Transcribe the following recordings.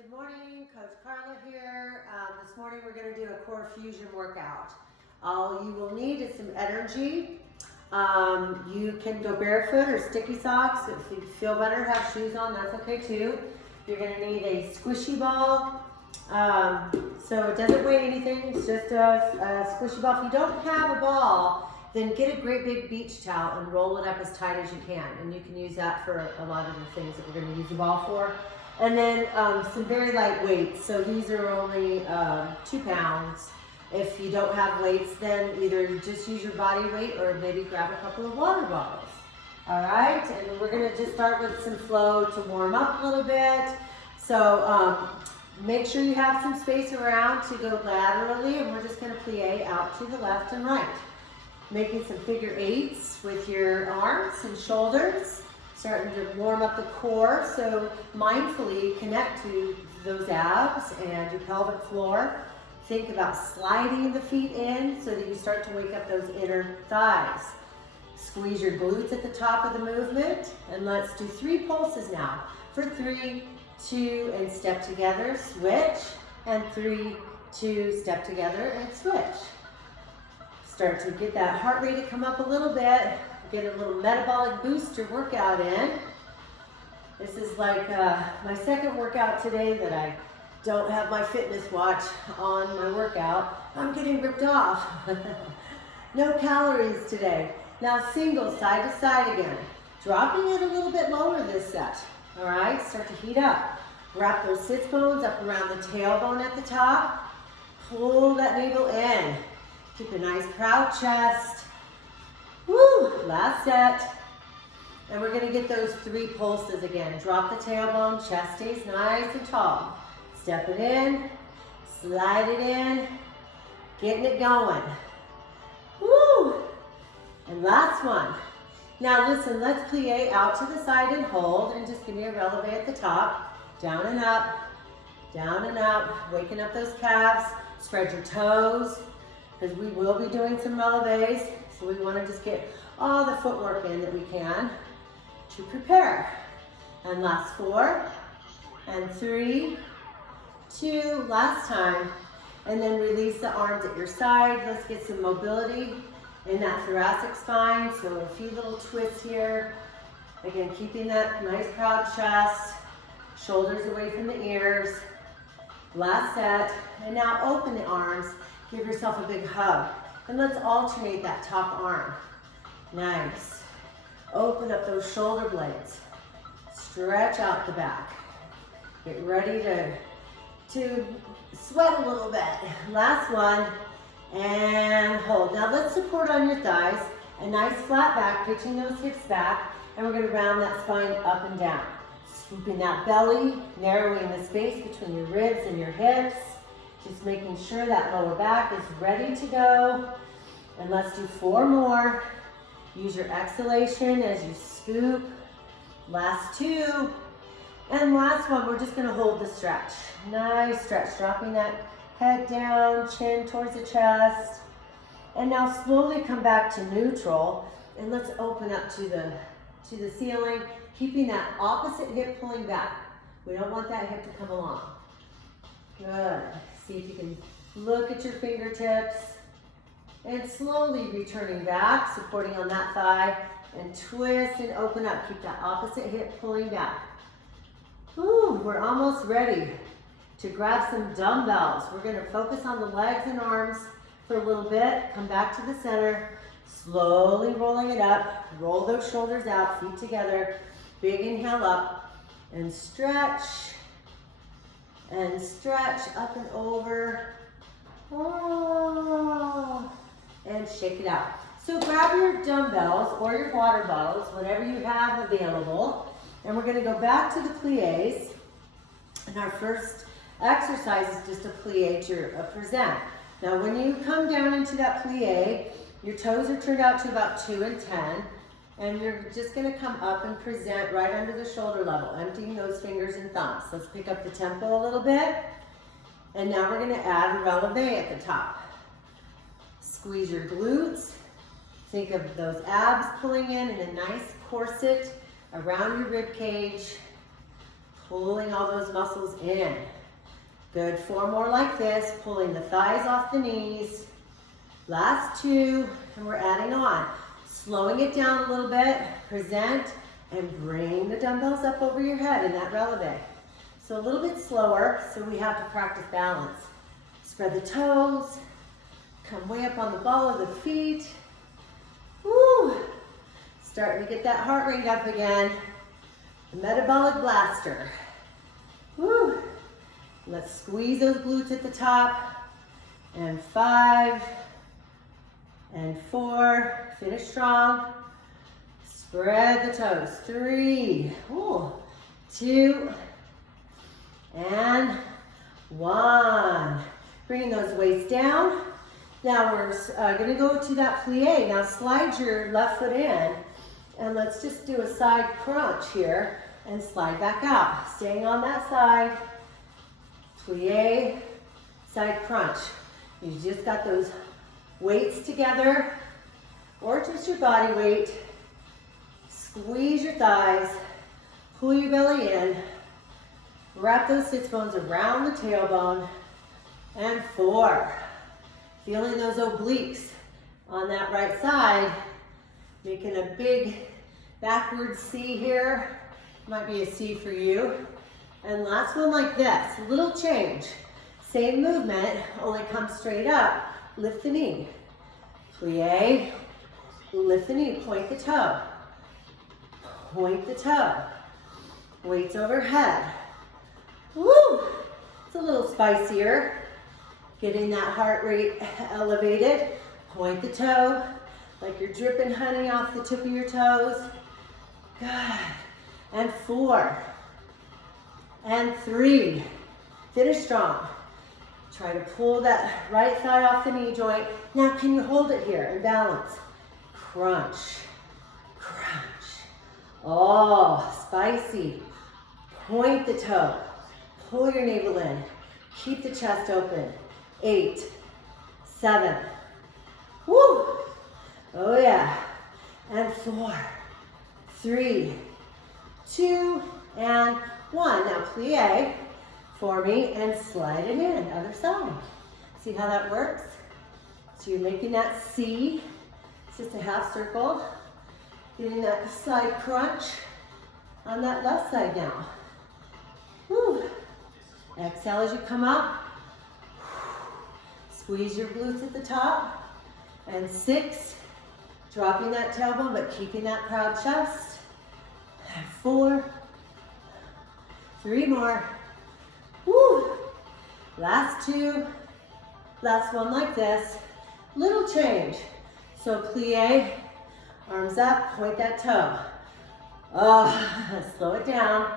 Good morning, Coach Carla here. This morning we're going to do a core fusion workout. All you will need is some energy. You can go barefoot or sticky socks. If you feel better, have shoes on, that's okay too. You're going to need a squishy ball. So it doesn't weigh anything, it's just a squishy ball. If you don't have a ball, then get a great big beach towel and roll it up as tight as you can. And you can use that for a lot of the things that we're going to use the ball for. And then some very light weights. So these are only 2 pounds. If you don't have weights, then either just use your body weight or maybe grab a couple of water bottles. All right, and we're gonna just start with some flow to warm up a little bit. So make sure you have some space around to go laterally, and we're just gonna plie out to the left and right. Making some figure 8s with your arms and shoulders. Starting to warm up the core, so mindfully connect to those abs and your pelvic floor. Think about sliding the feet in so that you start to wake up those inner thighs. Squeeze your glutes at the top of the movement, and let's do 3 pulses now. For 3, 2, and step together, switch, and 3, 2, step together, and switch. Start to get that heart rate to come up a little bit. Get a little metabolic booster workout in. This is like my second workout today that I don't have my fitness watch on my workout. I'm getting ripped off. No calories today. Now single, side to side again. Dropping it a little bit lower this set. All right, start to heat up. Wrap those sits bones up around the tailbone at the top. Pull that navel in. Keep a nice proud chest. Woo, last set. And we're gonna get those 3 pulses again. Drop the tailbone, chest stays nice and tall. Step it in, slide it in, getting it going. Woo! And last one. Now listen, let's plie out to the side and hold, and just give me a releve at the top. Down and up, waking up those calves. Spread your toes, because we will be doing some releves. So we want to just get all the footwork in that we can to prepare. And last 4, and 3, 2, last time. And then release the arms at your side. Let's get some mobility in that thoracic spine. So a few little twists here. Again, keeping that nice proud chest, shoulders away from the ears. Last set. And now open the arms. Give yourself a big hug. And let's alternate that top arm. Nice. Open up those shoulder blades. Stretch out the back. Get ready to sweat a little bit. Last one. And hold. Now let's support on your thighs. A nice flat back, pitching those hips back. And we're going to round that spine up and down. Swooping that belly, narrowing the space between your ribs and your hips. Just making sure that lower back is ready to go. And let's do 4 more. Use your exhalation as you scoop. Last 2. And last one, we're just gonna hold the stretch. Nice stretch, dropping that head down, chin towards the chest. And now slowly come back to neutral. And let's open up to the ceiling, keeping that opposite hip pulling back. We don't want that hip to come along. Good. See if you can look at your fingertips and slowly returning back, supporting on that thigh, and twist and open up. Keep that opposite hip pulling back. Ooh, we're almost ready to grab some dumbbells. We're gonna focus on the legs and arms for a little bit. Come back to the center, slowly rolling it up. Roll those shoulders out, feet together. Big inhale up and stretch. And stretch up and over. Oh, and shake it out. So grab your dumbbells or your water bottles, whatever you have available. And we're gonna go back to the plies. And our first exercise is just a plie to present. Now when you come down into that plie, your toes are turned out to about 2 and 10. And you're just gonna come up and present right under the shoulder level, emptying those fingers and thumbs. Let's pick up the tempo a little bit. And now we're gonna add a releve at the top. Squeeze your glutes. Think of those abs pulling in a nice corset around your rib cage. Pulling all those muscles in. Good, 4 more like this, pulling the thighs off the knees. Last 2, and we're adding on. Slowing it down a little bit, present, and bring the dumbbells up over your head in that releve. So a little bit slower, so we have to practice balance. Spread the toes, come way up on the ball of the feet. Woo! Starting to get that heart rate up again. The metabolic blaster. Woo! Let's squeeze those glutes at the top. And 5, and 4, finish strong. Spread the toes. 3, ooh, 2, and 1. Bringing those weights down. Now we're gonna go to that plie. Now slide your left foot in, and let's just do a side crunch here and slide back out. Staying on that side, plie, side crunch. You just got those weights together, or just your body weight. Squeeze your thighs, pull your belly in, wrap those sits bones around the tailbone, and 4. Feeling those obliques on that right side, making a big backward C here. Might be a C for you. And last one like this, a little change. Same movement, only come straight up. Lift the knee. Plie, lift the knee, point the toe. Point the toe. Weights overhead. Woo! It's a little spicier. Getting that heart rate elevated. Point the toe, like you're dripping honey off the tip of your toes. Good. And 4. And 3. Finish strong. Try to pull that right thigh off the knee joint. Now can you hold it here and balance? Crunch. Crunch. Oh, spicy. Point the toe. Pull your navel in. Keep the chest open. 8, 7. Woo! Oh yeah. And 4, 3, 2, and 1. Now plie for me and slide it in, other side. See how that works? So you're making that C. It's just a half circle. Getting that side crunch on that left side now. Woo! Exhale as you come up. Squeeze your glutes at the top. And 6, dropping that tailbone but keeping that proud chest. And 4, 3 more. Woo! Last 2, last one like this. Little change. So plie, arms up, point that toe. Oh, slow it down.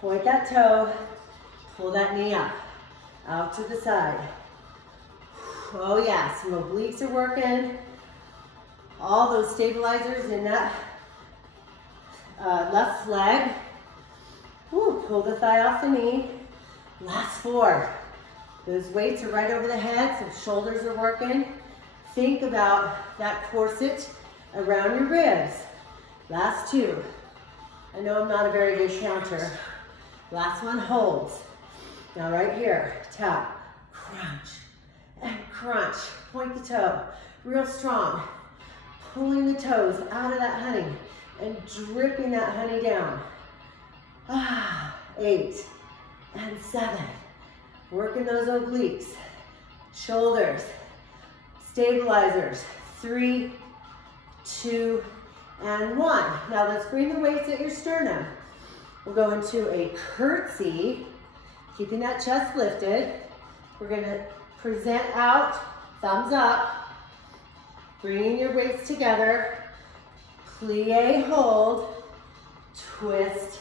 Point that toe, pull that knee up, out to the side. Oh yeah, some obliques are working. All those stabilizers in that left leg. Woo, pull the thigh off the knee. Last 4. Those weights are right over the head, so shoulders are working. Think about that corset around your ribs. Last 2. I know I'm not a very good counter. Last one holds. Now right here, tap, crunch, and crunch. Point the toe, real strong. Pulling the toes out of that honey and dripping that honey down. 8 and 7. Working those obliques, shoulders, stabilizers. 3, 2, and 1. Now let's bring the weights at your sternum. We'll go into a curtsy, keeping that chest lifted. We're gonna present out, thumbs up, bringing your weights together. Plie, hold, twist,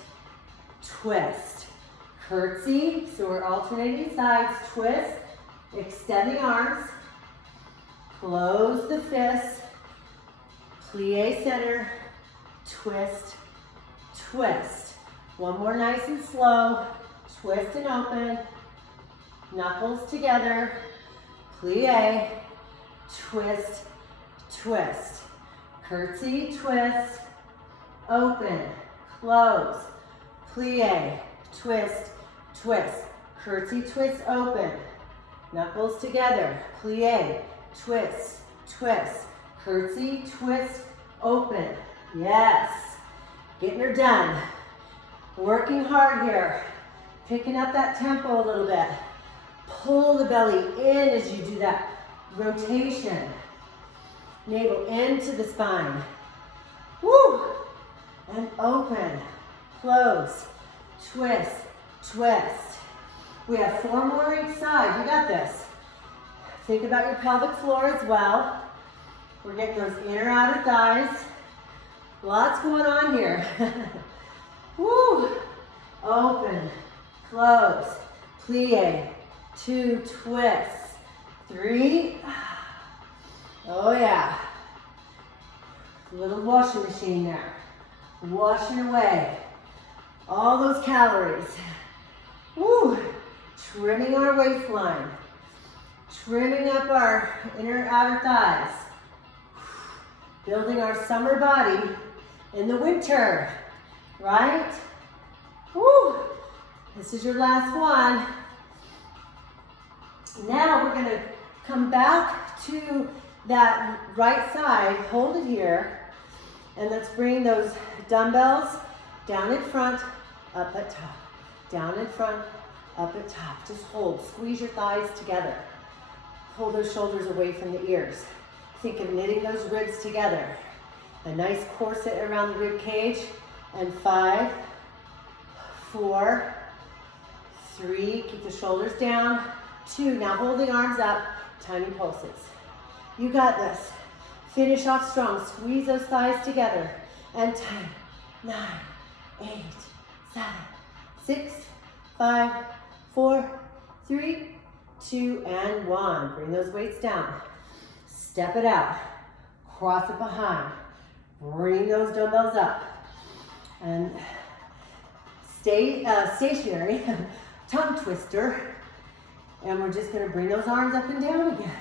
twist. Curtsy, so we're alternating sides, twist, extend the arms, close the fists, plie center, twist, twist. One more nice and slow, twist and open, knuckles together, plie, twist, twist. Curtsy, twist, open, close, plie, twist, twist. Curtsy, twist, open. Knuckles together, plie, twist, twist. Curtsy, twist, open. Yes. Getting her done. Working hard here. Picking up that tempo a little bit. Pull the belly in as you do that rotation. Navel into the spine. Woo! And open, close, twist, twist. We have 4 more each side. You got this. Think about your pelvic floor as well. We're getting those inner outer thighs. Lots going on here. Woo! Open, close, plie, 2 twists, 3. Oh yeah. Little washing machine there. Washing away all those calories. Woo! Trimming our waistline. Trimming up our inner outer thighs. Building our summer body in the winter, right? Woo! This is your last one. Now we're gonna come back to that right side, hold it here, and let's bring those dumbbells down in front, up at top. Down in front, up at top. Just hold, squeeze your thighs together. Pull those shoulders away from the ears. Think of knitting those ribs together. A nice corset around the rib cage. And 5, 4, 3, keep the shoulders down. 2, now hold the arms up, tiny pulses. You got this. Finish off strong. Squeeze those thighs together. And 10, 9, 8, 7, 6, 5, 4, 3, 2, and 1. Bring those weights down. Step it out. Cross it behind. Bring those dumbbells up. And stay stationary. Tongue twister. And we're just going to bring those arms up and down again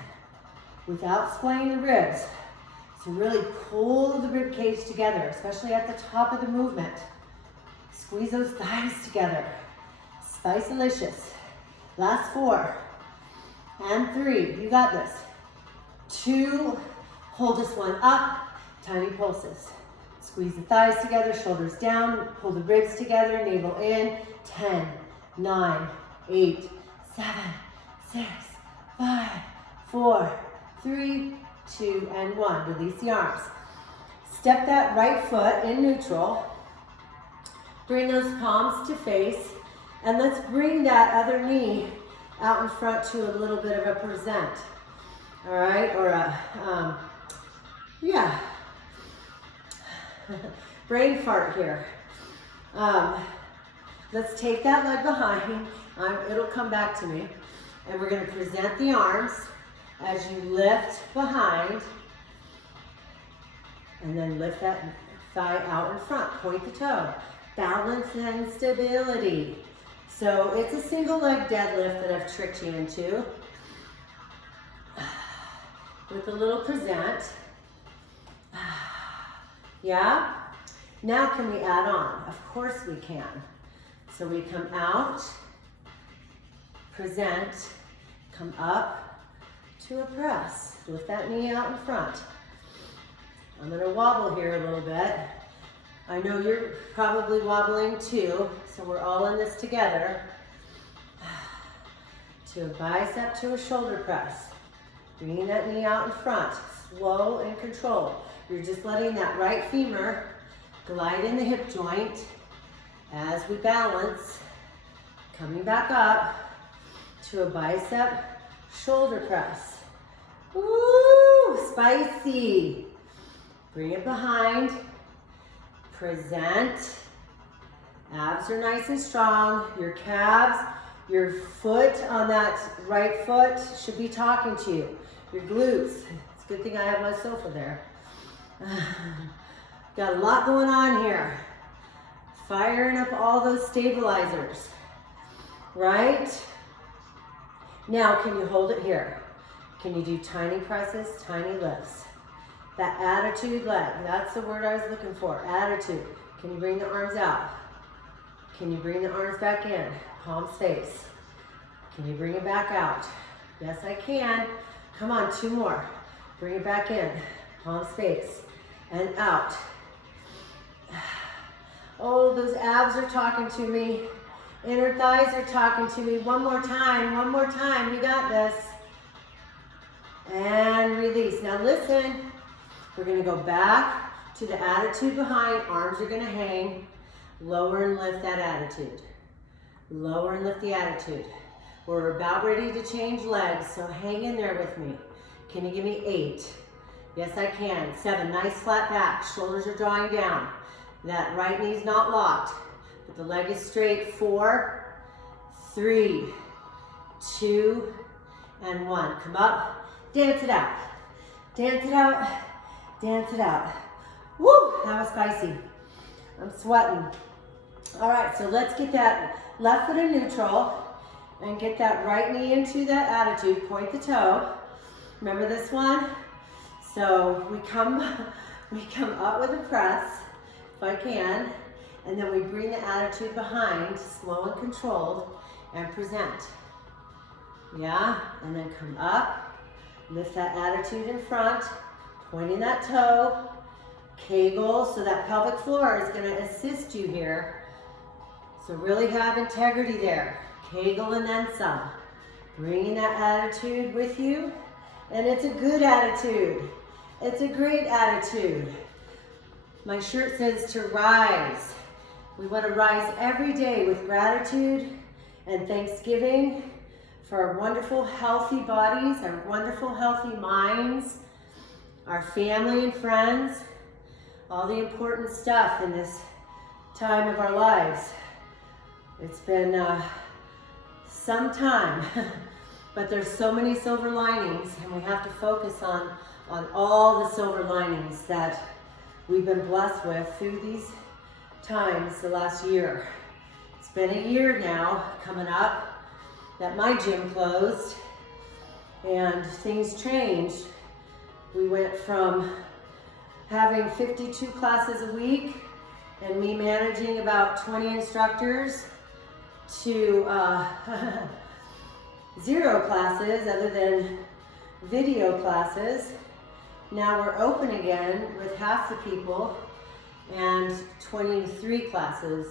without swaying the ribs. So really pull the rib cage together, especially at the top of the movement. Squeeze those thighs together. Spice-alicious. Last 4 and 3. You got this. 2. Hold this one up. Tiny pulses. Squeeze the thighs together, shoulders down. Pull the ribs together, navel in. 10, 9, 8, 7, 6, 5, 4, 3, 2, and 1. Release the arms. Step that right foot in neutral. Bring those palms to face. And let's bring that other knee out in front to a little bit of a present. All right, or a, yeah. Brain fart here. Let's take that leg behind. It'll come back to me. And we're going to present the arms as you lift behind. And then lift that thigh out in front. Point the toe. Balance and stability. So it's a single leg deadlift that I've tricked you into. With a little present. Yeah? Now can we add on? Of course we can. So we come out, present, come up to a press. Lift that knee out in front. I'm gonna wobble here a little bit. I know you're probably wobbling too, so we're all in this together. To a bicep, to a shoulder press. Bringing that knee out in front, slow and controlled. You're just letting that right femur glide in the hip joint as we balance. Coming back up to a bicep, shoulder press. Woo, spicy. Bring it behind. Present. Abs are nice and strong. Your calves, your foot on that right foot should be talking to you. Your glutes. It's a good thing I have my sofa there. Got a lot going on here. Firing up all those stabilizers. Right? Now, can you hold it here? Can you do tiny presses, tiny lifts? That attitude leg, that's the word I was looking for, attitude. Can you bring the arms out? Can you bring the arms back in? Palms face. Can you bring it back out? Yes, I can. Come on, 2 more. Bring it back in. Palms face. And out. Oh, those abs are talking to me. Inner thighs are talking to me. One more time, one more time. You got this. And release. Now listen, we're gonna go back to the attitude behind. Arms are gonna hang. Lower and lift that attitude. Lower and lift the attitude. We're about ready to change legs, so hang in there with me. Can you give me 8? Yes, I can. 7, nice flat back. Shoulders are drawing down. That right knee's not locked, but the leg is straight. 4, 3, 2, and 1. Come up, dance it out. Dance it out, dance it out. Woo, that was spicy. I'm sweating. All right, so let's get that left foot in neutral and get that right knee into that attitude. Point the toe. Remember this one? So we come up with a press, if I can, and then we bring the attitude behind, slow and controlled, and present. Yeah, and then come up, lift that attitude in front, pointing that toe, kegel, so that pelvic floor is gonna assist you here. So really have integrity there. Kegel and then some. Bringing that attitude with you, and it's a good attitude. It's a great attitude. My shirt says to rise. We want to rise every day with gratitude and thanksgiving for our wonderful, healthy bodies, our wonderful, healthy minds, our family and friends, all the important stuff in this time of our lives. It's been some time, but there's so many silver linings, and we have to focus on all the silver linings that we've been blessed with through these times the last year. It's been a year now coming up that my gym closed and things changed. We went from having 52 classes a week and me managing about 20 instructors to 0 classes other than video classes. Now we're open again with half the people and 23 classes.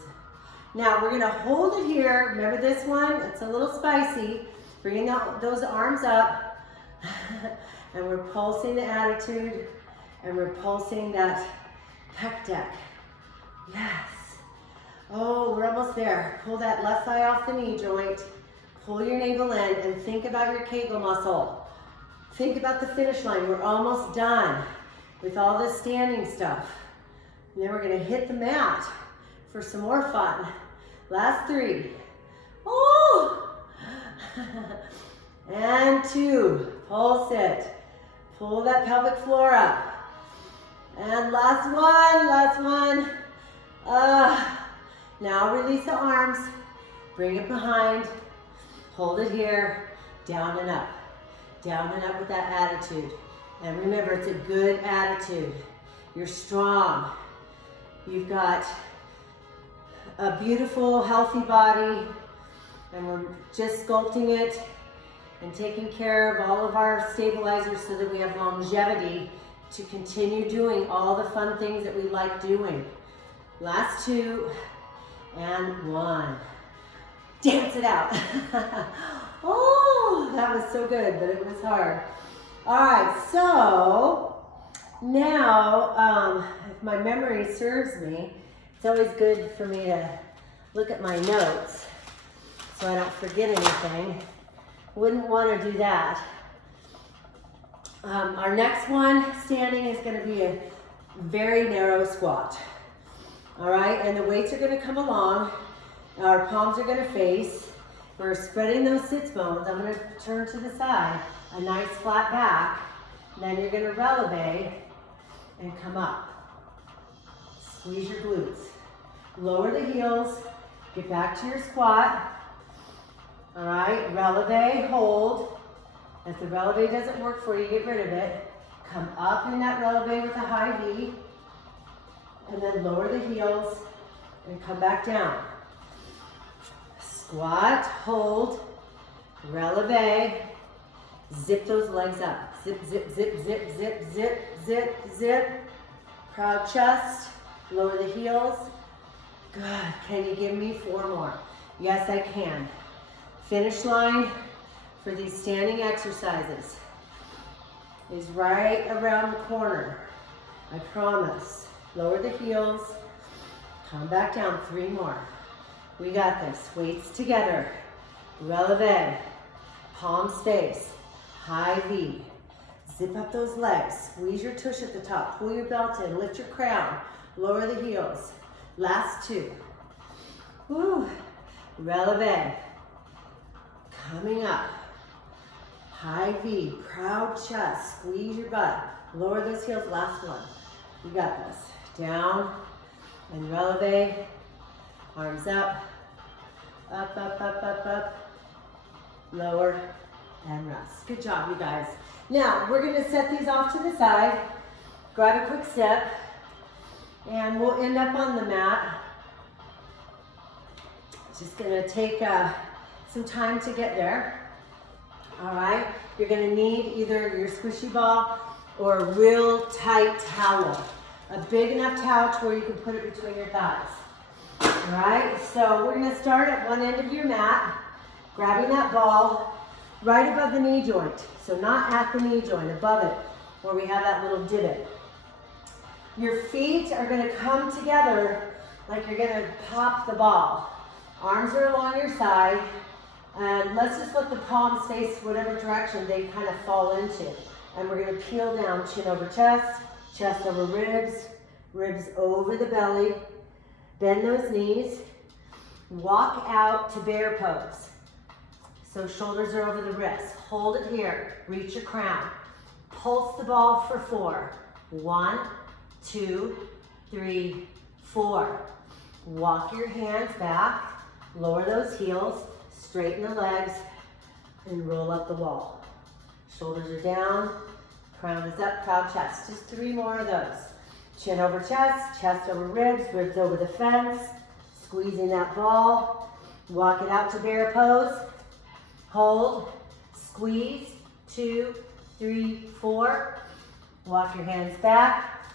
Now we're gonna hold it here. Remember this one? It's a little spicy. Bringing those arms up and we're pulsing the attitude and we're pulsing that pec deck. Yes. Oh, we're almost there. Pull that left thigh off the knee joint. Pull your navel in and think about your Kegel muscle. Think about the finish line. We're almost done with all this standing stuff. And then we're gonna hit the mat for some more fun. Last 3. Oh! And 2. Pulse it. Pull that pelvic floor up. And last one. Now release the arms. Bring it behind. Hold it here. Down and up. Down and up with that attitude. And remember, it's a good attitude. You're strong. You've got a beautiful, healthy body. And we're just sculpting it and taking care of all of our stabilizers so that we have longevity to continue doing all the fun things that we like doing. Last 2 and 1. Dance it out. Oh, that was so good, but it was hard. All right, so now, if my memory serves me, it's always good for me to look at my notes so I don't forget anything. Wouldn't want to do that. Our next one, standing, is going to be a very narrow squat. All right, and the weights are going to come along. Our palms are going to face. We're spreading those sits bones. I'm going to turn to the side, a nice flat back. Then you're going to releve and come up. Squeeze your glutes. Lower the heels. Get back to your squat. All right, releve, hold. If the releve doesn't work for you, get rid of it. Come up in that releve with a high V. And then lower the heels and come back down. Squat, hold, releve, zip those legs up. Zip, zip, zip, zip, zip, zip, zip, zip. Proud chest, lower the heels. Good, can you give me 4 more? Yes, I can. Finish line for these standing exercises is right around the corner. I promise. Lower the heels, come back down, 3 more. We got this, weights together, releve, palms face, high V. Zip up those legs, squeeze your tush at the top, pull your belt in, lift your crown, lower the heels. Last 2. Woo. Releve, coming up, high V, proud chest, squeeze your butt, lower those heels, last 1. You got this. Down and releve, arms up, up, up, up, up, up, lower and rest. Good job, you guys. Now, we're gonna set these off to the side, grab a quick sip, and we'll end up on the mat. Just gonna take some time to get there. All right, you're gonna need either your squishy ball or a real tight towel. A big enough towel to where you can put it between your thighs. All right, so we're gonna start at one end of your mat, grabbing that ball right above the knee joint. So not at the knee joint, above it, where we have that little divot. Your feet are gonna come together like you're gonna pop the ball. Arms are along your side, and let's just let the palms face whatever direction they kind of fall into. And we're gonna peel down, chin over chest, chest over ribs, ribs over the belly. Bend those knees. Walk out to bear pose. So shoulders are over the wrists. Hold it here. Reach your crown. Pulse the ball for 4. 1, 2, 3, 4. Walk your hands back. Lower those heels. Straighten the legs. And roll up the wall. Shoulders are down. Crown is up. Proud chest. Just 3 more of those. Chin over chest. Chest over ribs. Ribs over the fence. Squeezing that ball. Walk it out to bear pose. Hold. Squeeze. 2, 3, 4. Walk your hands back.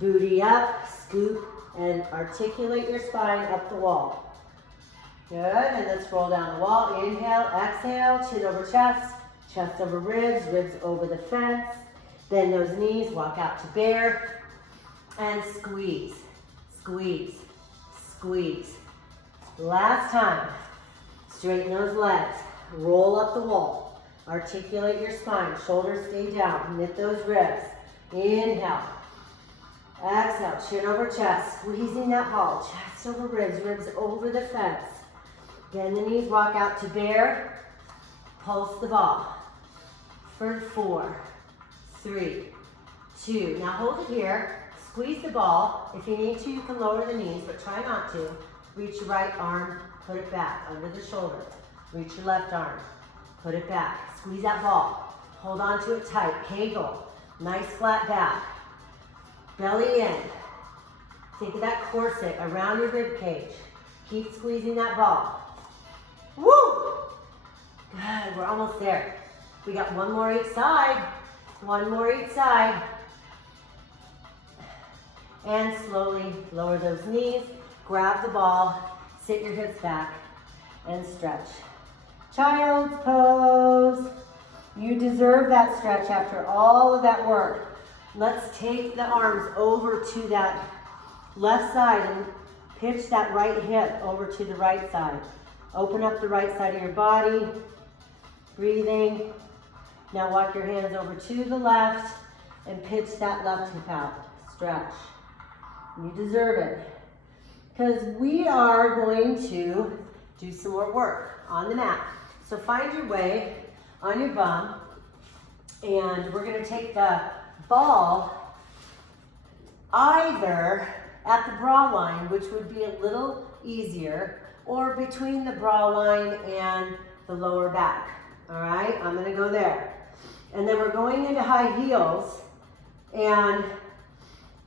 Booty up. Scoop and articulate your spine up the wall. Good, and let's roll down the wall. Inhale, exhale, chin over chest, chest over ribs, ribs over the fence. Bend those knees, walk out to bear, and squeeze, squeeze, squeeze. Last time, straighten those legs, roll up the wall, articulate your spine, shoulders stay down, knit those ribs. Inhale, exhale, chin over chest, squeezing that ball, chest over ribs, ribs over the fence. Bend the knees, walk out to bear, pulse the ball for 4, 3, 2. Now hold it here, squeeze the ball. If you need to, you can lower the knees, but try not to. Reach your right arm, put it back under the shoulder. Reach your left arm, put it back. Squeeze that ball, hold on to it tight, kegel, nice flat back. Belly in. Think of that corset around your rib cage. Keep squeezing that ball. Woo! Good, we're almost there. We got 1 more each side. 1 more each side. And slowly lower those knees. Grab the ball. Sit your hips back and stretch. Child's pose. You deserve that stretch after all of that work. Let's take the arms over to that left side and pitch that right hip over to the right side. Open up the right side of your body. Breathing. Now walk your hands over to the left and pitch that left hip out. Stretch. You deserve it. Because we are going to do some more work on the mat. So find your way on your bum, and we're going to take the ball either at the bra line, which would be a little easier, or between the bra line and the lower back. All right, I'm going to go there. And then we're going into high heels, and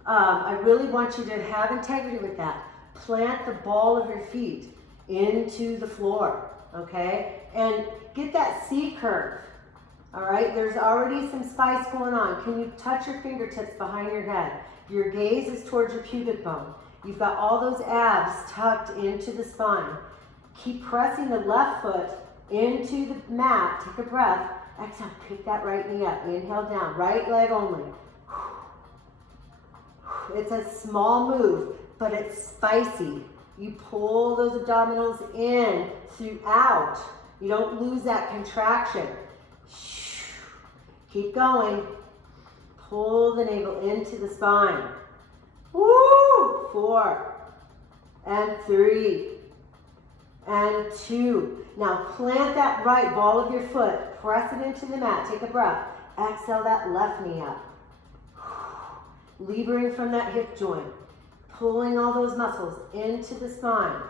I really want you to have integrity with that. Plant the ball of your feet into the floor, okay? And get that C curve, all right? There's already some spice going on. Can you touch your fingertips behind your head? Your gaze is towards your pubic bone. You've got all those abs tucked into the spine. Keep pressing the left foot into the mat. Take a breath. Exhale, pick that right knee up. Inhale down, right leg only. It's a small move, but it's spicy. You pull those abdominals in throughout. You don't lose that contraction. Keep going. Pull the navel into the spine. Woo! 4 and 3 and 2. Now plant that right ball of your foot. Press it into the mat. Take a breath. Exhale that left knee up. Levering from that hip joint. Pulling all those muscles into the spine.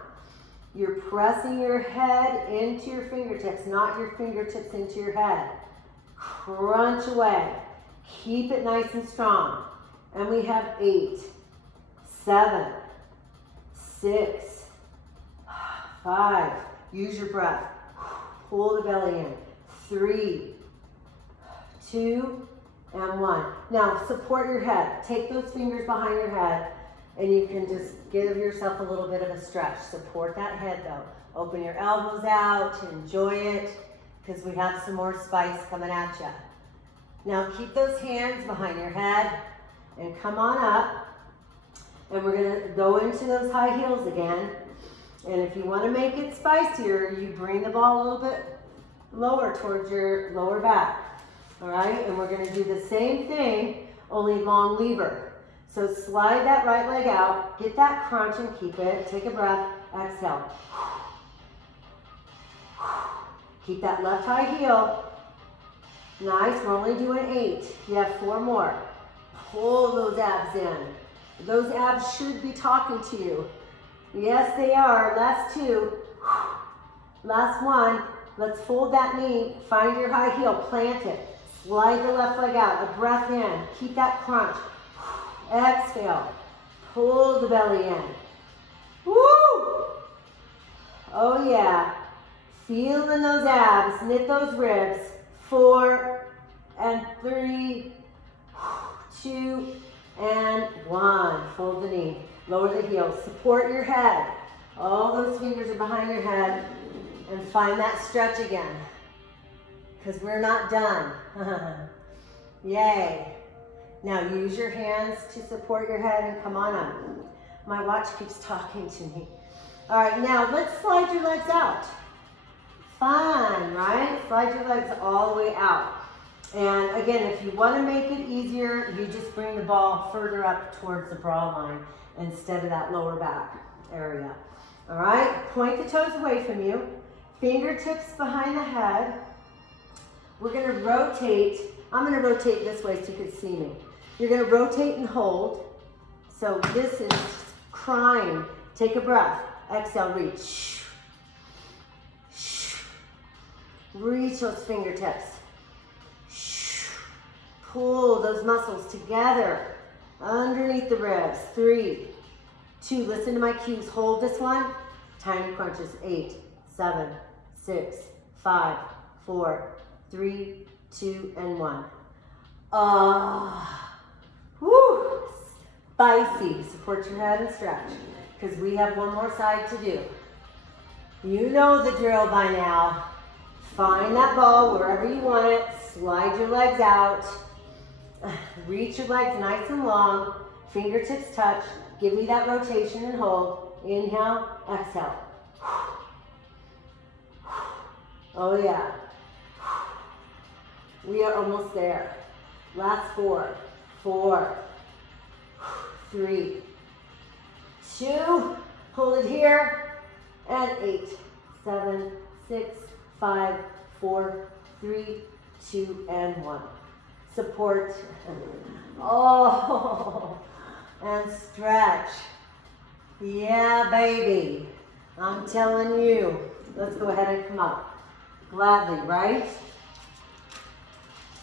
You're pressing your head into your fingertips, not your fingertips into your head. Crunch away. Keep it nice and strong. And we have 8, 7, 6, 5. Use your breath. Pull the belly in. 3, 2, and 1. Now support your head. Take those fingers behind your head and you can just give yourself a little bit of a stretch. Support that head though. Open your elbows out. Enjoy it because we have some more spice coming at you. Now keep those hands behind your head and come on up. And we're going to go into those high heels again. And if you want to make it spicier, you bring the ball a little bit lower towards your lower back. All right, and we're going to do the same thing, only long lever. So slide that right leg out, get that crunch and keep it. Take a breath, exhale. Keep that left high heel. Nice, we're only doing 8. You have 4 more. Pull those abs in. Those abs should be talking to you. Yes, they are. Last 2. Last 1. Let's fold that knee. Find your high heel. Plant it. Slide the left leg out. A breath in. Keep that crunch. Exhale. Pull the belly in. Woo! Oh yeah. Feeling those abs. Knit those ribs. 4 and 3. 2 and 1. Fold the knee. Lower the heel. Support your head. All those fingers are behind your head. And find that stretch again. Because we're not done. Yay. Now use your hands to support your head and come on up. My watch keeps talking to me. All right, now let's slide your legs out. Fun, right? Slide your legs all the way out. And again, if you want to make it easier, you just bring the ball further up towards the bra line instead of that lower back area. All right, point the toes away from you. Fingertips behind the head. We're going to rotate. I'm going to rotate this way so you can see me. You're going to rotate and hold. So this is crying. Take a breath. Exhale, reach. Reach those fingertips. Pull those muscles together underneath the ribs. 3, 2, listen to my cues. Hold this one. Tiny crunches. 8, 7, 6, 5, 4, 3, 2, and 1. Woo! Spicy. Support your head and stretch because we have one more side to do. You know the drill by now. Find that ball wherever you want it. Slide your legs out. Reach your legs nice and long. Fingertips touch. Give me that rotation and hold. Inhale, exhale. Oh yeah. We are almost there. Last 4, 4, 3, 2, hold it here, and 8, 7, 6, 5, 4, 3, 2, and 1. Support. Oh, and stretch. Yeah, baby. I'm telling you. Let's go ahead and come up. Gladly, right?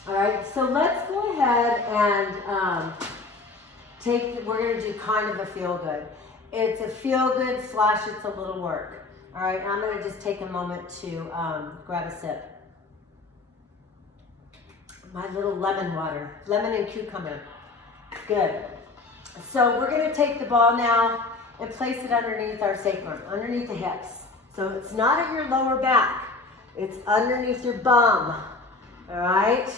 All right, so let's go ahead and we're going to do kind of a feel good. It's a feel good / it's a little work. All right, I'm gonna just take a moment to grab a sip. My little lemon water, lemon and cucumber. Good. So we're gonna take the ball now and place it underneath our sacrum, underneath the hips. So it's not at your lower back, it's underneath your bum, all right?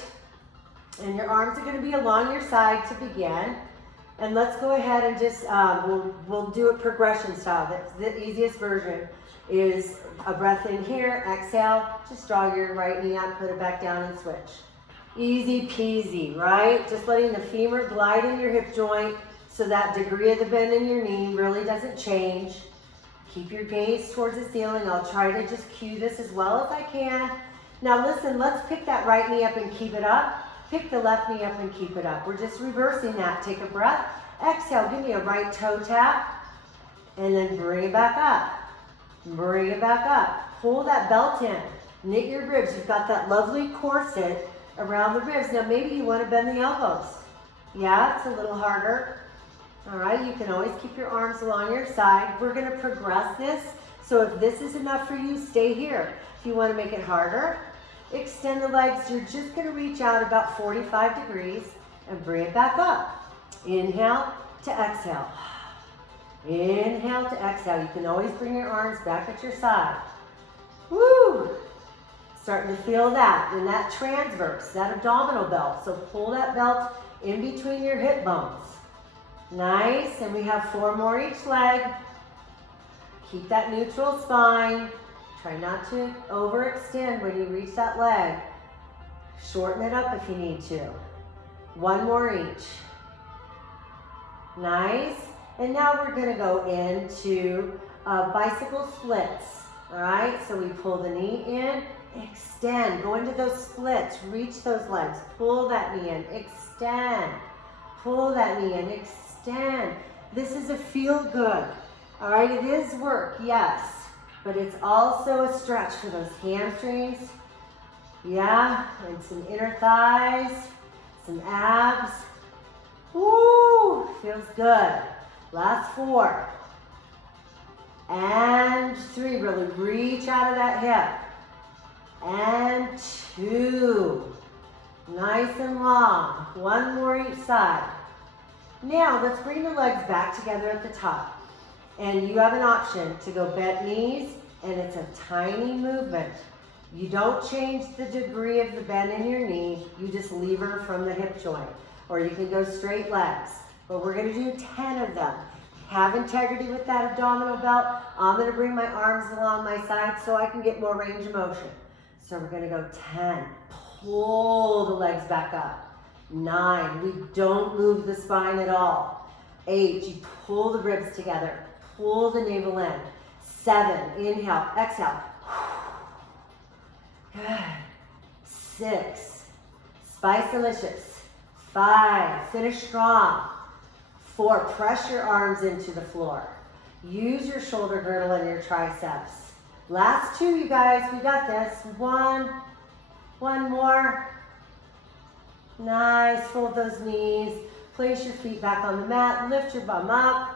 And your arms are gonna be along your side to begin. And let's go ahead and just, we'll do it progression style. The easiest version is a breath in here, exhale, just draw your right knee out, put it back down and switch. Easy peasy, right? Just letting the femur glide in your hip joint so that degree of the bend in your knee really doesn't change. Keep your gaze towards the ceiling. I'll try to just cue this as well as I can. Now listen, let's pick that right knee up and keep it up. Pick the left knee up and keep it up. We're just reversing that. Take a breath. Exhale, give me a right toe tap. And then bring it back up. Bring it back up. Pull that belt in. Knit your ribs. You've got that lovely corset around the ribs. Now maybe you want to bend the elbows. Yeah, it's a little harder. All right, you can always keep your arms along your side. We're going to progress this. So if this is enough for you, stay here. If you want to make it harder, extend the legs. You're just going to reach out about 45 degrees and bring it back up. Inhale to exhale. Inhale to exhale. You can always bring your arms back at your side. Woo! Starting to feel that in that transverse, that abdominal belt. So pull that belt in between your hip bones. Nice. And we have 4 more each leg. Keep that neutral spine. Try not to overextend when you reach that leg. Shorten it up if you need to. 1 more each. Nice. And now we're going to go into bicycle splits. All right. So we pull the knee in, extend, go into those splits, reach those legs, pull that knee in, extend, pull that knee in, extend. This is a feel good. All right. It is work. Yes. But it's also a stretch for those hamstrings. Yeah. And some inner thighs, some abs. Woo! Feels good. Last 4. And 3. Really reach out of that hip. And 2. Nice and long. 1 more each side. Now let's bring the legs back together at the top. And you have an option to go bent knees, and it's a tiny movement. You don't change the degree of the bend in your knee, you just lever from the hip joint. Or you can go straight legs. But we're gonna do 10 of them. Have integrity with that abdominal belt. I'm gonna bring my arms along my side so I can get more range of motion. So we're gonna go 10. Pull the legs back up. 9, we don't move the spine at all. 8, you pull the ribs together. Pull the navel in. 7, inhale, exhale. Good. 6, spice-delicious. 5, finish strong. 4, press your arms into the floor. Use your shoulder girdle and your triceps. Last 2, you guys, we got this. 1 more. Nice, fold those knees. Place your feet back on the mat, lift your bum up.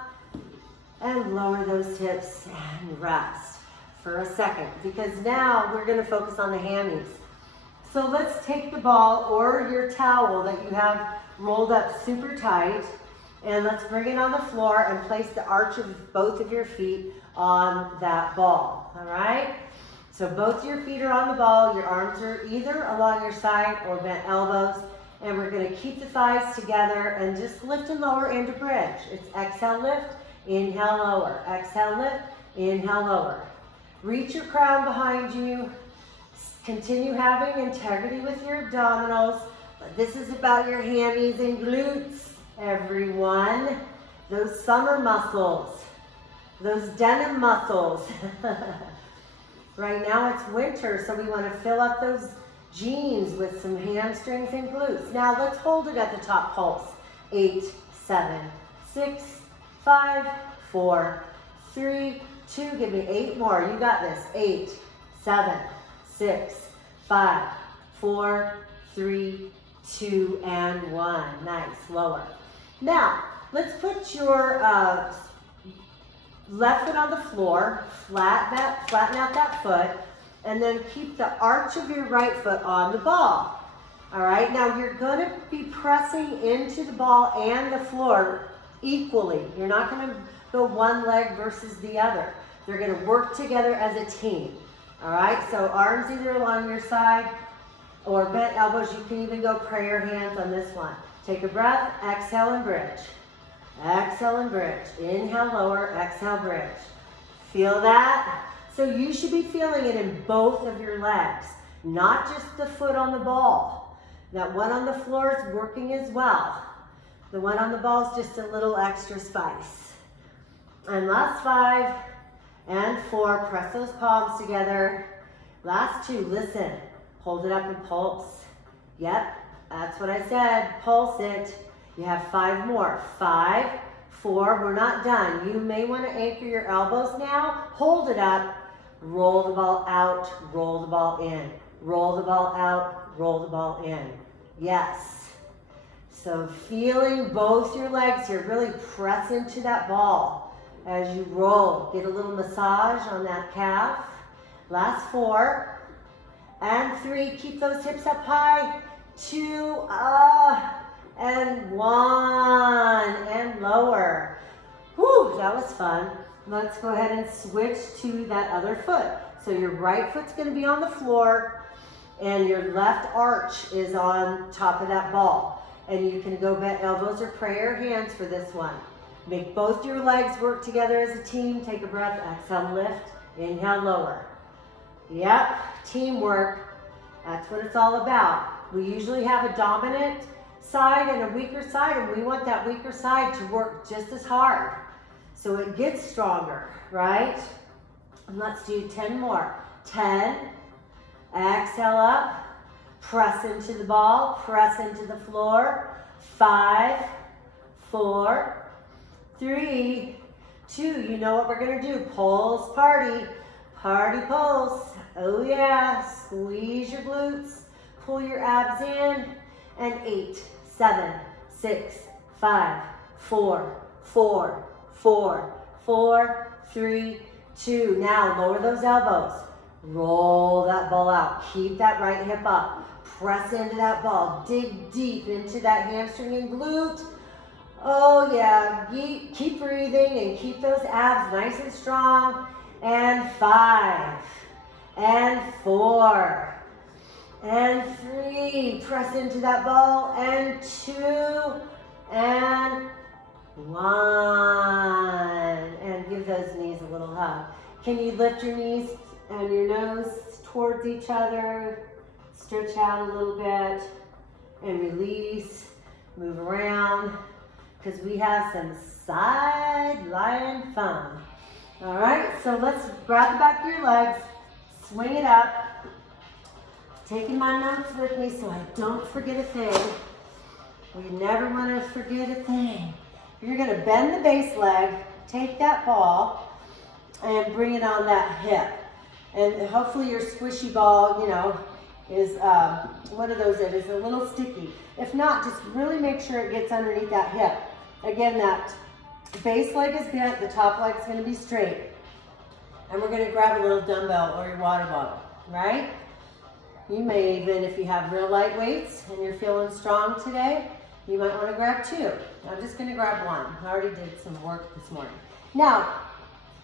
And lower those hips and rest for a second, because now we're going to focus on the hammies. So let's take the ball or your towel that you have rolled up super tight, and let's bring it on the floor and place the arch of both of your feet on that ball. All right? So both your feet are on the ball. Your arms are either along your side or bent elbows. And we're going to keep the thighs together and just lift and lower into bridge. It's exhale, lift. Inhale, lower. Exhale, lift. Inhale, lower. Reach your crown behind you. Continue having integrity with your abdominals. But this is about your hammies and glutes, everyone. Those summer muscles. Those denim muscles. Right now it's winter, so we want to fill up those jeans with some hamstrings and glutes. Now let's hold it at the top pulse. 8, 7, 6, 5, 4, 3, 2. Give me 8 more. You got this. 8, 7, 6, 5, 4, 3, 2, and 1. Nice. Lower. Now let's put your left foot on the floor, flatten out that foot, and then keep the arch of your right foot on the ball. All right, now you're gonna be pressing into the ball and the floor equally. You're not gonna go one leg versus the other. They're gonna work together as a team. All right, so arms either along your side or bent elbows. You can even go prayer hands on this one. Take a breath, exhale and bridge. Exhale and bridge. Inhale, lower, exhale, bridge. Feel that? So you should be feeling it in both of your legs, not just the foot on the ball. That one on the floor is working as well. The one on the ball is just a little extra spice. And last 5 and 4, press those palms together. Last 2, listen. Hold it up and pulse. Yep, that's what I said, pulse it. You have 5 more. 5, 4, we're not done. You may want to anchor your elbows now. Hold it up, roll the ball out, roll the ball in. Roll the ball out, roll the ball in. Yes. So feeling both your legs here, really press into that ball as you roll. Get a little massage on that calf. Last 4 and 3, keep those hips up high. 2, and 1, and lower. Whew, that was fun. Let's go ahead and switch to that other foot. So your right foot's gonna be on the floor, and your left arch is on top of that ball. And you can go bent elbows or prayer hands for this one. Make both your legs work together as a team. Take a breath, exhale, lift, inhale, lower. Yep, teamwork, that's what it's all about. We usually have a dominant side and a weaker side, and we want that weaker side to work just as hard so it gets stronger, right? And let's do 10 more. 10, exhale up, press into the ball, press into the floor. 5, 4, 3, 2, you know what we're gonna do, pulse party, party pulse. Oh yeah, squeeze your glutes, pull your abs in, and 8, 7, 6, 5, 4, 4, 4, 4, 3, 2. Now lower those elbows. Roll that ball out. Keep that right hip up. Press into that ball. Dig deep into that hamstring and glute. Oh yeah, keep breathing and keep those abs nice and strong. And 5, and 4, and 3, press into that ball, and 2, and 1, and give those knees a little hug. Can you lift your knees and your nose towards each other, stretch out a little bit, and release, move around, because we have some side lying fun. All right, so let's grab the back of your legs, swing it up. Taking my notes with me so I don't forget a thing. We never want to forget a thing. You're going to bend the base leg, take that ball, and bring it on that hip. And hopefully your squishy ball, you know, is, one of those that is a little sticky. If not, just really make sure it gets underneath that hip. Again, that base leg is bent, the top leg is going to be straight. And we're going to grab a little dumbbell or your water bottle, right? You may even, if you have real light weights and you're feeling strong today, you might want to grab 2. I'm just going to grab 1. I already did some work this morning. Now,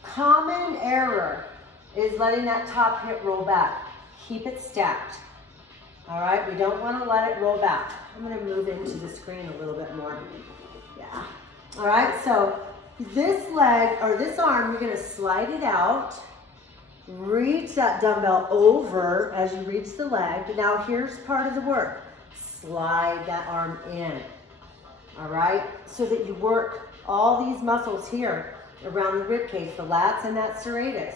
common error is letting that top hip roll back. Keep it stacked. All right, we don't want to let it roll back. I'm going to move into the screen a little bit more. Yeah. All right, so this leg or this arm, you're going to slide it out. Reach that dumbbell over as you reach the leg. Now here's part of the work. Slide that arm in, all right? So that you work all these muscles here around the rib cage, the lats and that serratus.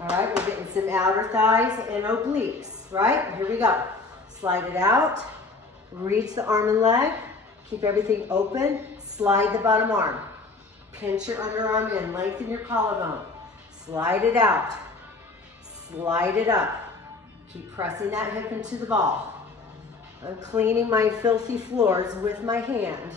All right, we're getting some outer thighs and obliques, right? Here we go. Slide it out, reach the arm and leg, keep everything open, slide the bottom arm. Pinch your underarm in, lengthen your collarbone. Slide it out. Slide it up. Keep pressing that hip into the ball. I'm cleaning my filthy floors with my hand.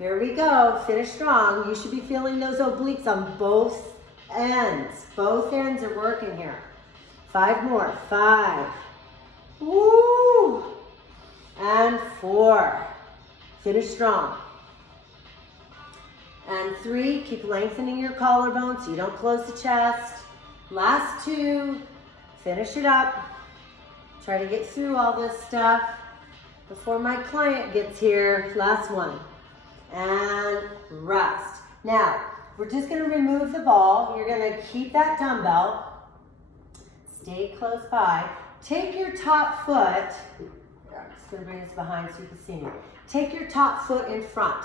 Here we go. Finish strong. You should be feeling those obliques on both ends. Both ends are working here. 5 more. 5. Woo! And 4. Finish strong. And 3, keep lengthening your collarbone so you don't close the chest. Last 2, finish it up. Try to get through all this stuff before my client gets here. Last one. And rest. Now, we're just gonna remove the ball. You're gonna keep that dumbbell. Stay close by. Take your top foot. I'm just gonna bring this behind so you can see me. Take your top foot in front.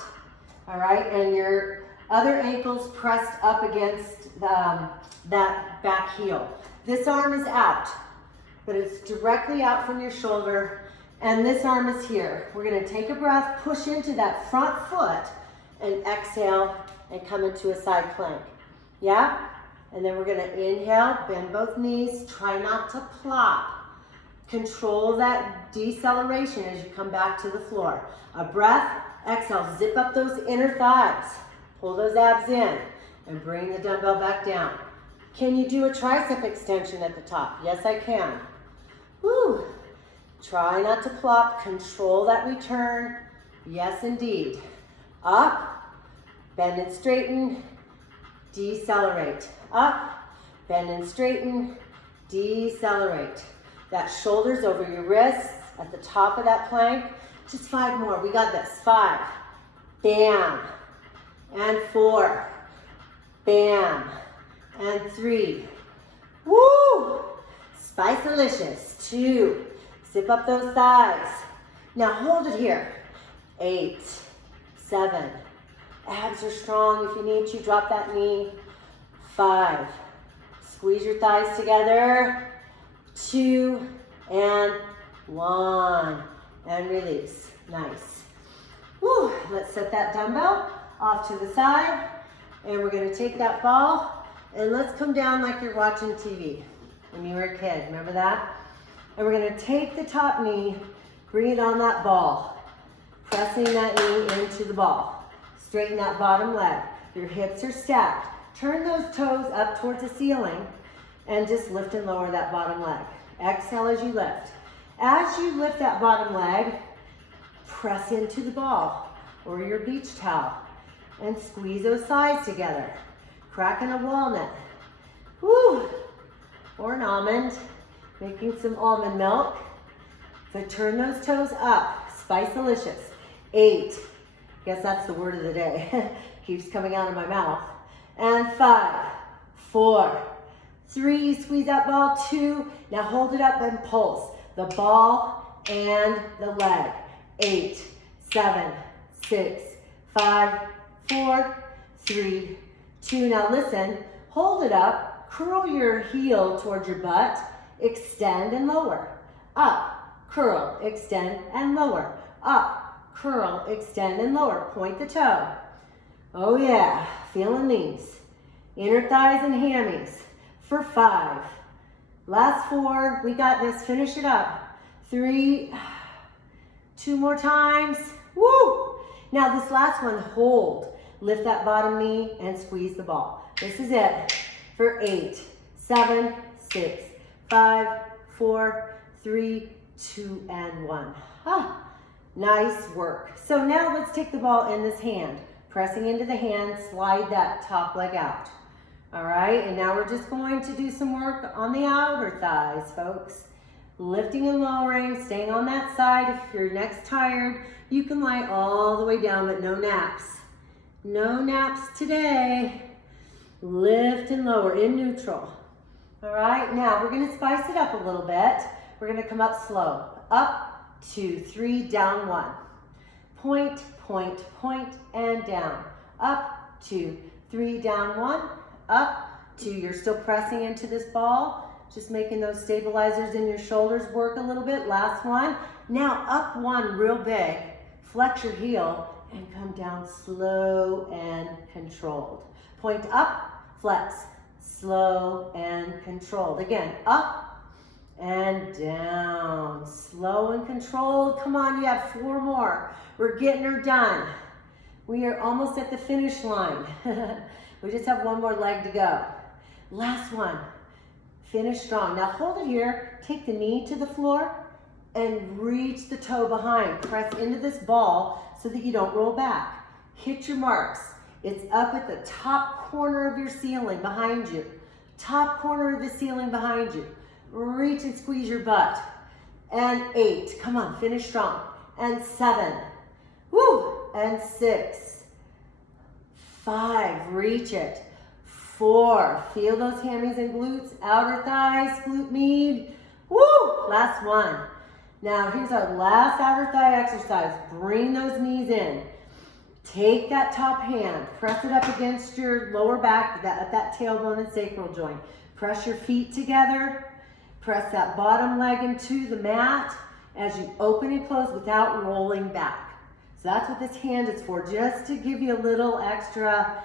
All right, and your other ankle's pressed up against that back heel. This arm is out, but it's directly out from your shoulder, and this arm is here. We're gonna take a breath, push into that front foot, and exhale, and come into a side plank. Yeah? And then we're gonna inhale, bend both knees, try not to plop. Control that deceleration as you come back to the floor. A breath, exhale, zip up those inner thighs. Pull those abs in and bring the dumbbell back down. Can you do a tricep extension at the top? Yes, I can. Woo. Try not to plop, control that return. Yes, indeed. Up, bend and straighten, decelerate. Up, bend and straighten, decelerate. That shoulders over your wrists at the top of that plank. Just 5 more. We got this. 5. Bam. And 4. Bam. And 3. Woo! Spice-alicious. 2. Zip up those thighs. Now hold it here. 8. 7. Abs are strong. If you need to, drop that knee. 5. Squeeze your thighs together. 2 and 1. And release. Nice. Woo. Let's set that dumbbell off to the side. And we're going to take that ball and let's come down like you're watching TV when you were a kid. Remember that? And we're going to take the top knee, bring it on that ball. Pressing that knee into the ball. Straighten that bottom leg. Your hips are stacked. Turn those toes up towards the ceiling and just lift and lower that bottom leg. Exhale as you lift. As you lift that bottom leg, press into the ball or your beach towel and squeeze those thighs together. Cracking a walnut. Woo! Or an almond. Making some almond milk. But turn those toes up. Spice-alicious. 8. Guess that's the word of the day. Keeps coming out of my mouth. And 5, 4, 3, squeeze that ball. 2, now hold it up and pulse. The ball and the leg. 8, 7, 6, 5, 4, 3, 2. Now listen, hold it up, curl your heel towards your butt, extend and lower. Up, curl, extend and lower. Up, curl, extend and lower. Point the toe. Oh yeah, feeling these. Inner thighs and hammies for 5. Last 4, we got this, finish it up. 3, 2 more times, woo! Now this last one, hold. Lift that bottom knee and squeeze the ball. This is it for 8, 7, 6, 5, 4, 3, 2, and 1. Ah, nice work. So now let's take the ball in this hand. Pressing into the hand, slide that top leg out. All right, and now we're just going to do some work on the outer thighs, folks. Lifting and lowering, staying on that side. If your neck's tired, you can lie all the way down, but no naps. No naps today. Lift and lower in neutral. All right, now we're gonna spice it up a little bit. We're gonna come up slow. Up, 2, 3, down 1. Point, point, point, and down. Up, 2, 3, down 1. Up, 2. You're still pressing into this ball. Just making those stabilizers in your shoulders work a little bit. Last one. Now up 1 real big. Flex your heel and come down slow and controlled. Point up, flex, slow and controlled. Again, up and down, slow and controlled. Come on, you have 4 more. We're getting her done. We are almost at the finish line. We just have one more leg to go. Last one. Finish strong. Now hold it here. Take the knee to the floor and reach the toe behind. Press into this ball so that you don't roll back. Hit your marks. It's up at the top corner of your ceiling behind you. Top corner of the ceiling behind you. Reach and squeeze your butt. And 8. Come on, finish strong. And 7. Woo! And 6. 5. Reach it. 4. Feel those hammies and glutes. Outer thighs, glute med. Woo! Last one. Now here's our last outer thigh exercise. Bring those knees in. Take that top hand, press it up against your lower back, that tailbone and sacral joint. Press your feet together. Press that bottom leg into the mat as you open and close without rolling back. So that's what this hand is for, just to give you a little extra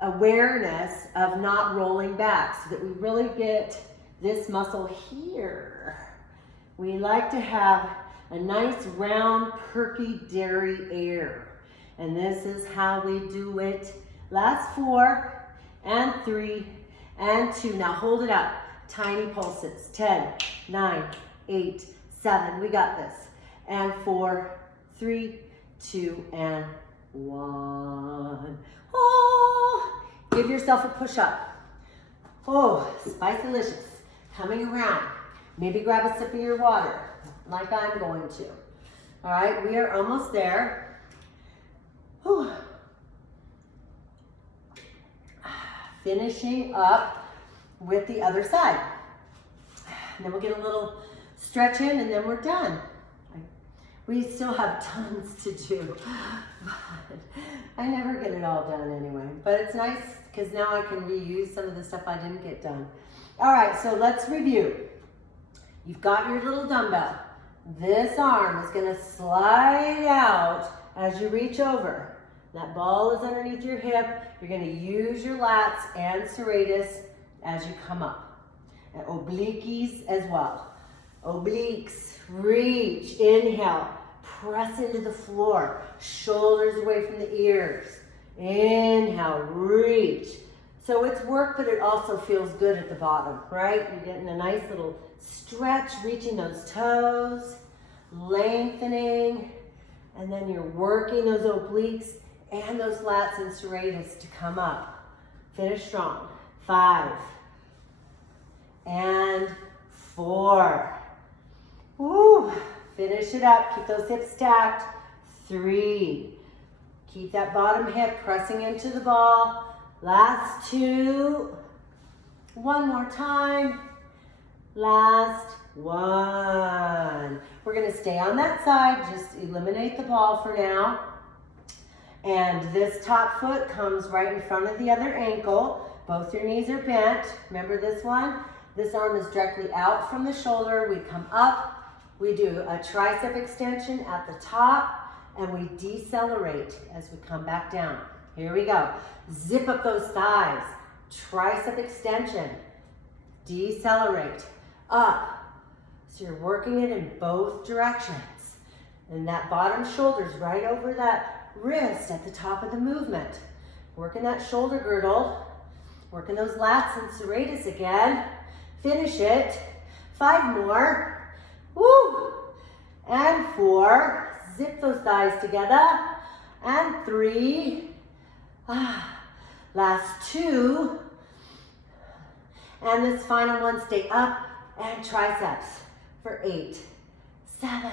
awareness of not rolling back so that we really get this muscle here. We like to have a nice round, perky dairy air. And this is how we do it. Last 4 and 3 and 2. Now hold it up. Tiny pulses. 10, 9, 8, 7. We got this. And 4, 3, 2, and 1. Oh, give yourself a push up. Oh, Spicy-licious. Coming around. Maybe grab a sip of your water, like I'm going to. All right, we are almost there. Whew. Finishing up with the other side. And then we'll get a little stretch in and then we're done. We still have tons to do, but I never get it all done anyway. But it's nice because now I can reuse some of the stuff I didn't get done. All right, so let's review. You've got your little dumbbell. This arm is gonna slide out as you reach over. That ball is underneath your hip. You're gonna use your lats and serratus as you come up. And obliques as well. Obliques, reach, inhale, press into the floor. Shoulders away from the ears. Inhale, reach. So it's work, but it also feels good at the bottom, right? You're getting a nice little stretch, reaching those toes, lengthening, and then you're working those obliques and those lats and serratus to come up. Finish strong. 5 and 4. Woo. Finish it up. Keep those hips stacked. 3. Keep that bottom hip pressing into the ball. Last 2. One more time. Last 1. We're going to stay on that side. Just eliminate the ball for now. And this top foot comes right in front of the other ankle. Both your knees are bent. Remember this one? This arm is directly out from the shoulder. We come up. We do a tricep extension at the top. And we decelerate as we come back down. Here we go. Zip up those thighs. Tricep extension. Decelerate. Up. So you're working it in both directions. And that bottom shoulder's right over that wrist at the top of the movement. Working that shoulder girdle. Working those lats and serratus again. Finish it. 5 more. Woo! And 4. Zip those thighs together. And 3. Last 2. And this final one, stay up and triceps for 8, 7.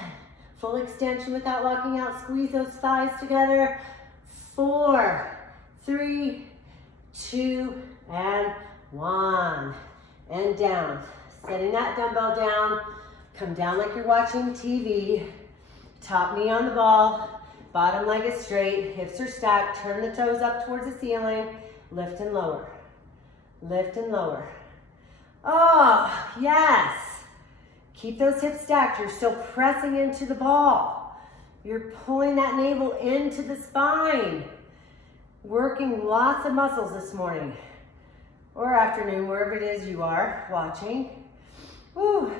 Full extension without locking out. Squeeze those thighs together. 4, 3, 2, and 1. And down. Setting that dumbbell down. Come down like you're watching TV. Top knee on the ball. Bottom leg is straight. Hips are stacked. Turn the toes up towards the ceiling. Lift and lower. Lift and lower. Oh, yes. Keep those hips stacked. You're still pressing into the ball. You're pulling that navel into the spine. Working lots of muscles this morning or afternoon, wherever it is you are watching. Woo.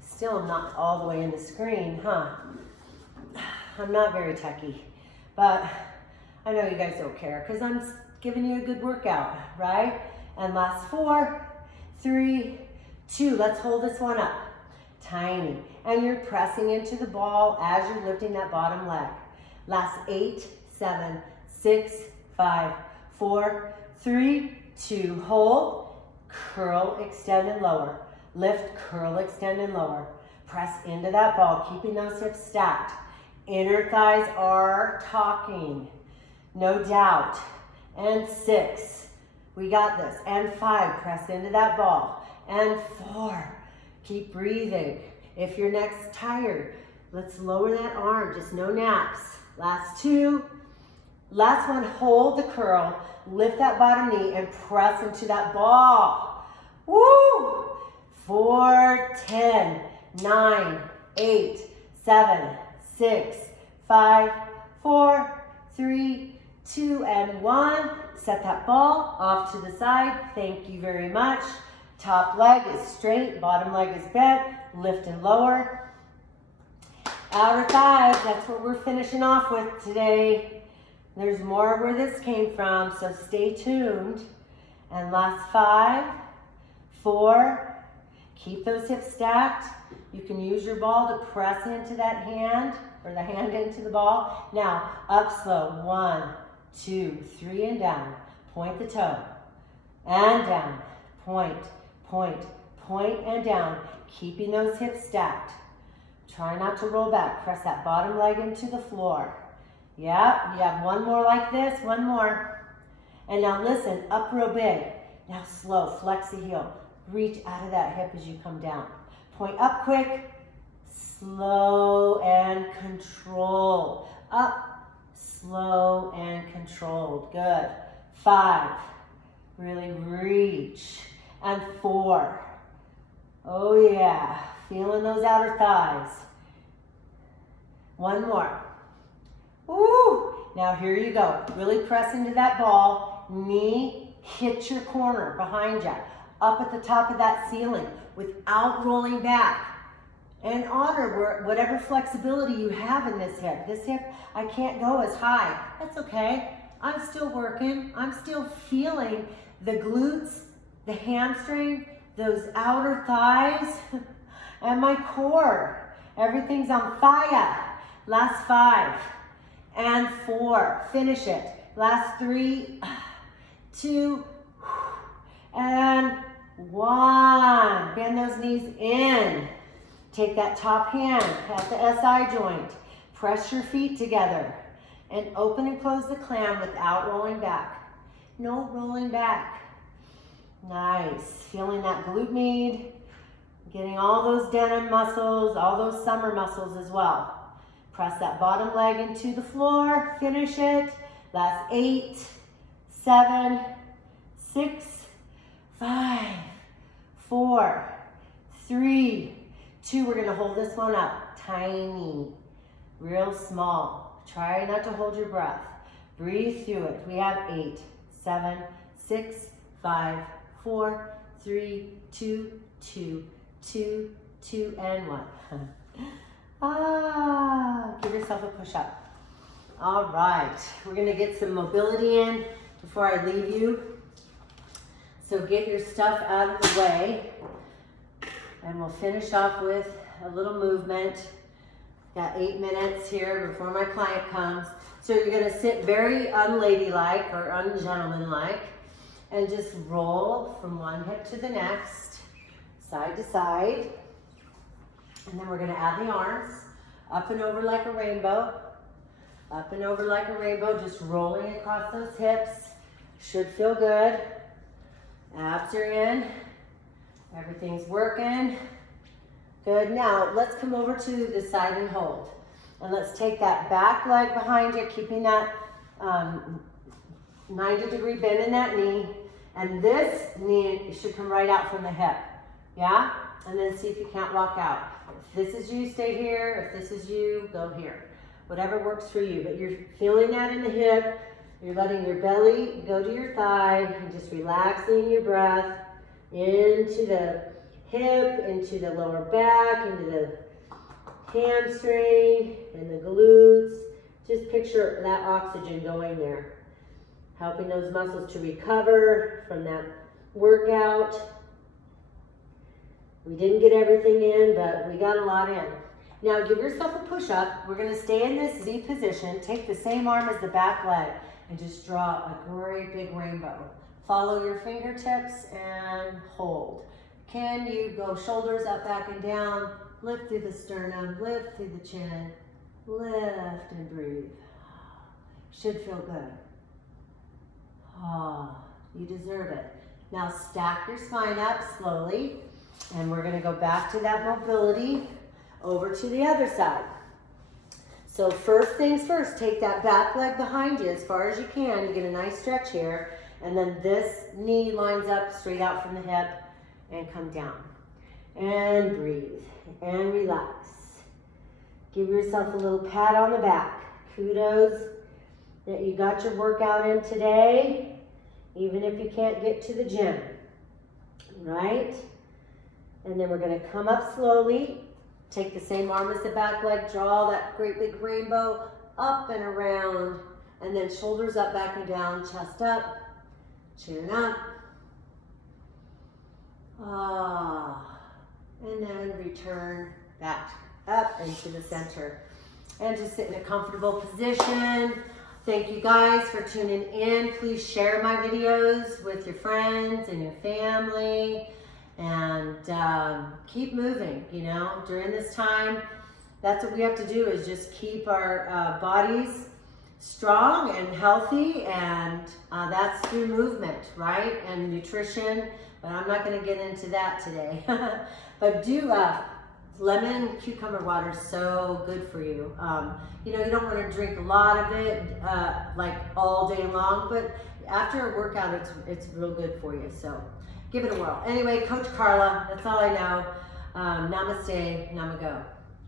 Still not all the way in the screen, huh? I'm not very techy, but I know you guys don't care because I'm giving you a good workout, right? And last 4, 3, 2. Let's hold this one up. Tiny. And you're pressing into the ball as you're lifting that bottom leg. Last 8, 7, 6, 5, 4, 3, 2. Hold. Curl, extend, and lower. Lift, curl, extend, and lower. Press into that ball, keeping those hips stacked. Inner thighs are talking. No doubt. And 6. We got this. And 5. Press into that ball. And 4. Keep breathing. If your neck's tired, let's lower that arm. Just no naps. Last 2. Last one, hold the curl. Lift that bottom knee and press into that ball. Woo! 4, 10, 9, 8, 7, 6, 5, 4, 3, 2, and 1. Set that ball off to the side. Thank you very much. Top leg is straight, bottom leg is bent. Lift and lower. Outer thighs, that's what we're finishing off with today. There's more where this came from, so stay tuned. And last 5, 4, keep those hips stacked. You can use your ball to press into that hand, or the hand into the ball. Now, up slow. 1, 2, 3, and down. Point the toe. And down. Point, point, point, and down. Keeping those hips stacked. Try not to roll back. Press that bottom leg into the floor. Yeah, you have one more like this, one more. And now listen, up real big. Now slow, flex the heel. Reach out of that hip as you come down. Point up quick, slow and controlled. Up, slow and controlled. Good. 5, really reach. And 4. Oh yeah, feeling those outer thighs. One more. Woo! Now here you go. Really press into that ball. Knee hits your corner behind you. Up at the top of that ceiling without rolling back. And honor whatever flexibility you have in this hip. This hip, I can't go as high. That's okay. I'm still working. I'm still feeling the glutes, the hamstring, those outer thighs, and my core. Everything's on fire. Last 5 and 4. Finish it. Last 3, 2, and 1. Bend those knees in. Take that top hand at the SI joint. Press your feet together and open and close the clam without rolling back. No rolling back. Nice. Feeling that glute med. Getting all those denim muscles, all those summer muscles as well. Press that bottom leg into the floor. Finish it. Last 8, 7, 6, 5, 4, 3, 2. We're going to hold this one up. Tiny. Real small. Try not to hold your breath. Breathe through it. We have 8, 7, 6, 5, 4, 3, 2, 2, 2, 2, and 1. Give yourself a push-up. All right, we're gonna get some mobility in before I leave you. So get your stuff out of the way, and we'll finish off with a little movement. Got 8 minutes here before my client comes. So you're gonna sit very unladylike or ungentlemanlike, and just roll from one hip to the next, side to side. And then we're gonna add the arms, up and over like a rainbow, up and over like a rainbow, just rolling across those hips. Should feel good. Abs are in, everything's working. Good, now let's come over to the side and hold. And let's take that back leg behind you, keeping that 90-degree bend in that knee. And this knee should come right out from the hip, yeah? And then see if you can't rock out. If this is you, stay here. If this is you, go here. Whatever works for you, but you're feeling that in the hip. You're letting your belly go to your thigh and just relaxing your breath into the hip, into the lower back, into the hamstring and the glutes Just picture that oxygen going there, helping those muscles to recover from that workout. We didn't get everything in, but we got a lot in. Now give yourself a push-up. We're gonna stay in this Z position. Take the same arm as the back leg and just draw a great big rainbow. Follow your fingertips and hold. Can you go shoulders up, back, and down? Lift through the sternum, lift through the chin, lift and breathe. Should feel good. You deserve it. Now stack your spine up slowly, and we're gonna go back to that mobility over to the other side. So first things first, take that back leg behind you as far as you can. You get a nice stretch here, and then this knee lines up straight out from the hip and come down. And breathe and relax. Give yourself a little pat on the back. Kudos that you got your workout in today, even if you can't get to the gym, right? And then we're gonna come up slowly. Take the same arm as the back leg, draw that great big rainbow up and around, and then shoulders up, back and down, chest up, chin up. And then return back up into the center. And just sit in a comfortable position. Thank you guys for tuning in. Please share my videos with your friends and your family. And keep moving, you know, during this time. That's what we have to do, is just keep our bodies strong and healthy, and that's through movement, right? And nutrition, but I'm not going to get into that today. But do lemon cucumber water is so good for you. You know, you don't want to drink a lot of it like all day long, but after a workout, it's real good for you. So give it a whirl. Anyway, Coach Carla, that's all I know. Namaste, namago.